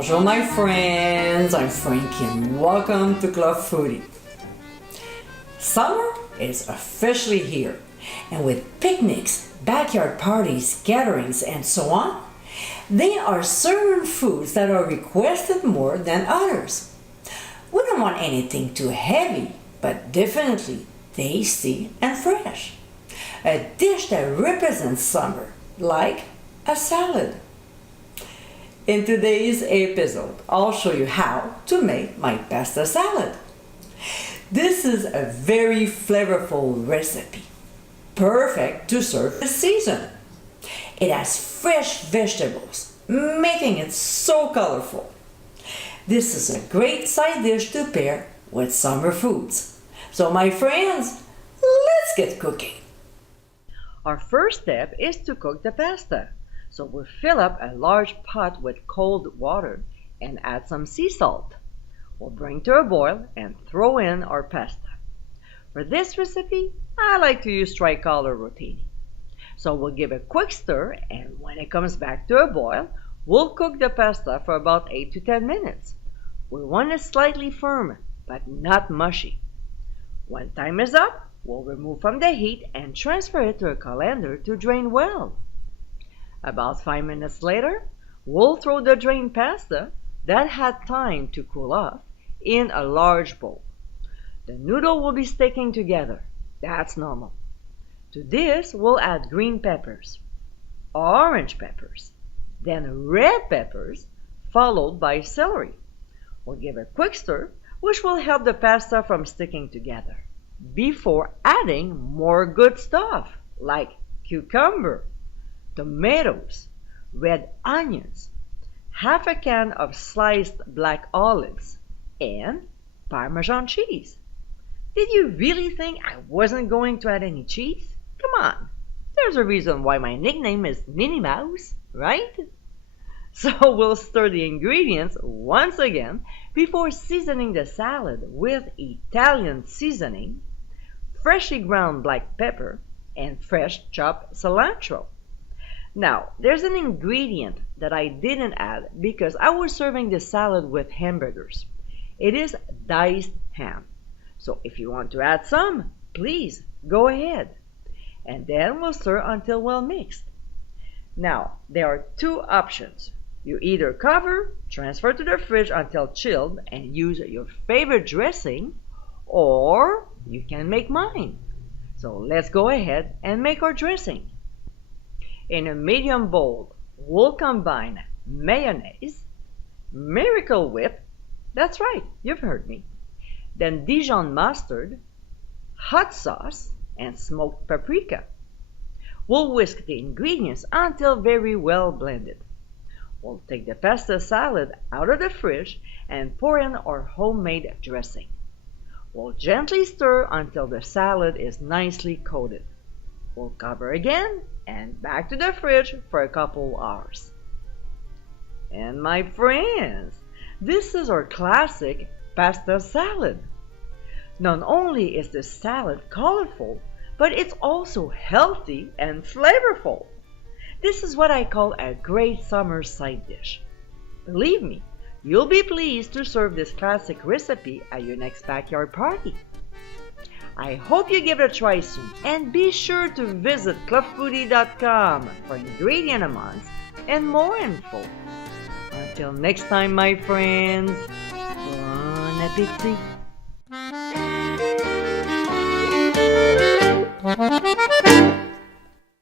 Bonjour my friends, I'm Frankie and welcome to Club Foodie. Summer is officially here, and with picnics, backyard parties, gatherings, and so on, there are certain foods that are requested more than others. We don't want anything too heavy, but definitely tasty and fresh. A dish that represents summer, like a salad. In today's episode, I'll show you how to make my pasta salad. This is a very flavorful recipe, perfect to serve this season. It has fresh vegetables, making it so colorful. This is a great side dish to pair with summer foods. So my friends, let's get cooking. Our first step is to cook the pasta. So we'll fill up a large pot with cold water and add some sea salt. We'll bring to a boil and throw in our pasta. For this recipe, I like to use tricolor rotini. So we'll give a quick stir, and when it comes back to a boil, we'll cook the pasta for about 8 to 10 minutes. We want it slightly firm, but not mushy. When time is up, we'll remove from the heat and transfer it to a colander to drain well. About 5 minutes later, we'll throw the drained pasta that had time to cool off in a large bowl. The noodle will be sticking together. That's normal. To this, we'll add green peppers, orange peppers, then red peppers, followed by celery. We'll give a quick stir, which will help the pasta from sticking together, before adding more good stuff like cucumber, tomatoes, red onions, half a can of sliced black olives, and Parmesan cheese. Did you really think I wasn't going to add any cheese? Come on, there's a reason why my nickname is Minnie Mouse, right? So we'll stir the ingredients once again before seasoning the salad with Italian seasoning, freshly ground black pepper, and fresh chopped cilantro. Now, there's an ingredient that I didn't add because I was serving the salad with hamburgers. It is diced ham. So if you want to add some, please go ahead. And then we'll stir until well mixed. Now, there are two options. You either cover, transfer to the fridge until chilled, and use your favorite dressing, or you can make mine. So let's go ahead and make our dressing. In a medium bowl, we'll combine mayonnaise, Miracle Whip, that's right, you've heard me, then Dijon mustard, hot sauce, and smoked paprika. We'll whisk the ingredients until very well blended. We'll take the pasta salad out of the fridge and pour in our homemade dressing. We'll gently stir until the salad is nicely coated. We'll cover again and back to the fridge for a couple hours. And my friends, this is our classic pasta salad. Not only is the salad colorful, but it's also healthy and flavorful. This is what I call a great summer side dish. Believe me, you'll be pleased to serve this classic recipe at your next backyard party. I hope you give it a try soon, and be sure to visit clubfoodie.com for ingredient amounts and more info. Until next time, my friends, bon appétit!